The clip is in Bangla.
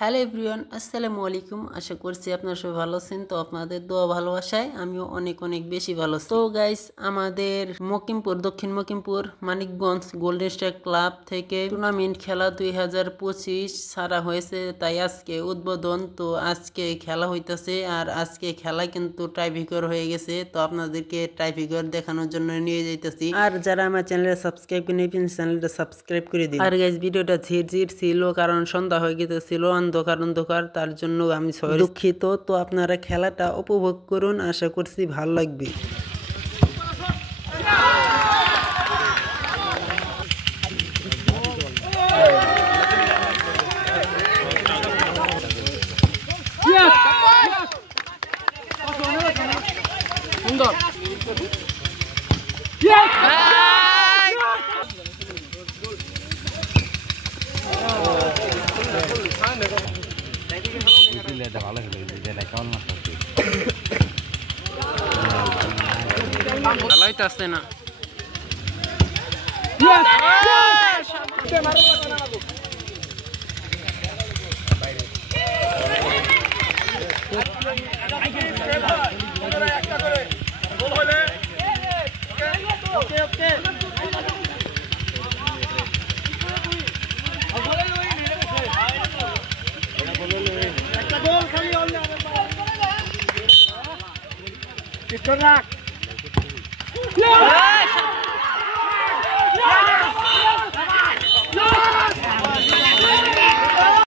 হ্যালো এভরিওয়ান, আসসালামু আলাইকুম। আশা করছি আপনারা সবাই ভালো আছেন। তো আপনাদের দোয়া ভালোবাসায় আমিও অনেক অনেক বেশি ভালো আছি। তো গাইস, আমাদের দক্ষিণ Mokimpur Manikganj golden star club থেকে টুর্নামেন্ট খেলা 2025 ছাড়া হয়েছে, তাই আজকে উদ্বোধন। তো আজকে খেলা হইতেছে, আর আজকে খেলা কিন্তু টাইব্রেকার হয়ে গেছে। তো আপনাদেরকে টাইব্রেকার দেখানোর জন্য নিয়ে যাইতেছি। আর যারা আমার চ্যানেলে সাবস্ক্রাইব করে নিয়েছেন, চ্যানেলটা সাবস্ক্রাইব করে দিন। আর গাইস, ভিডিওটা ঝিরঝির ছিল কারণ সন্ধ্যা হয়ে গেছিল, অন্ধকার, তার জন্য আমি দুঃখিত। তো আপনারা খেলাটা উপভোগ করুন, আশা করছি ভালো লাগবে। ভালোই তো আসছে না।